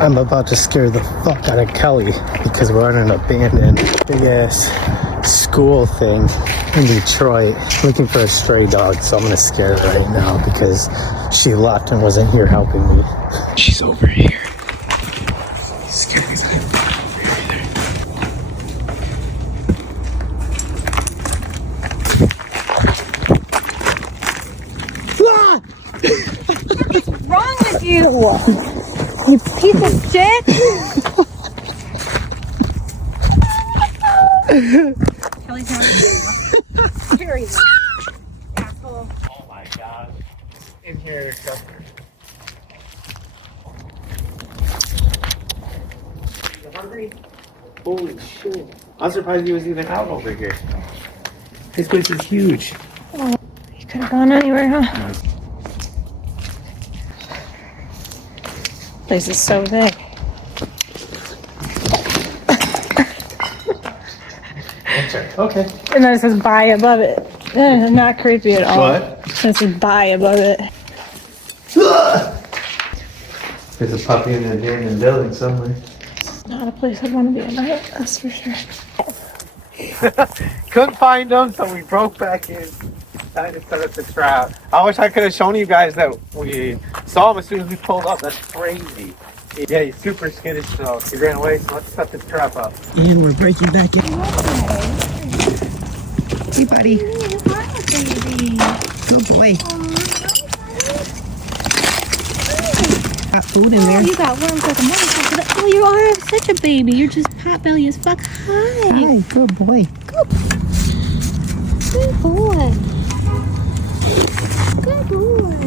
I'm about to scare the fuck out of Kelly because we're on an abandoned big ass school thing in Detroit looking for a stray dog. So I'm gonna scare her right now because she left and wasn't here helping me. She's over here. Scare me. What's wrong with you? You piece of shit! Kelly's not a scary asshole. Oh my god. In here, somewhere. You hungry? Holy shit. I'm surprised he was even out over here. This place is huge. Oh, you could have gone anywhere, huh? This place is so big. Okay. And then it says "buy" above it. Not creepy at all. What? It says "buy" above it. There's a puppy in an abandoned building somewhere. It's not a place I'd want to be in. That's for sure. Couldn't find them, so we broke back in. Time to set up the trap. I wish I could have shown you guys that we saw him as soon as we pulled up. That's crazy. Yeah, he's super skittish, so he ran away. So let's set this trap up. And we're breaking back in. Hey, buddy. Baby. Good boy. Got food in Oh, there. you got worms like a motherfucker. Oh, you are such a baby. You're just pot belly as fuck. Hi. Hi, good boy. Good boy. Good boy.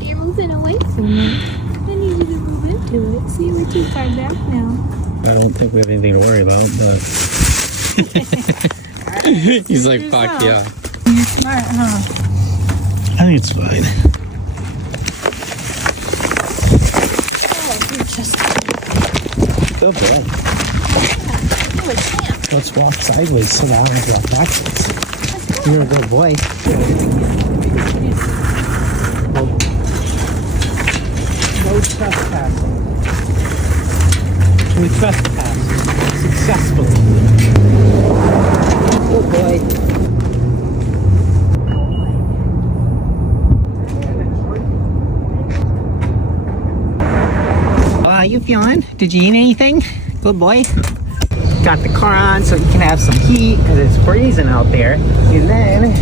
You're moving away from me. I need you to move into it. See, we're too far back now. I don't think we have anything to worry about, but... He's like, fuck yeah. You're smart, huh? I think it's fine. Oh, you're just... Good boy. You a champ. Let's walk sideways so that I don't have to walk backwards. You're a good boy. No trespassing. We trespassed successfully. Good boy. How you feeling? Did you eat anything? Good boy. Got the car on so you can have some heat because it's freezing out there. And then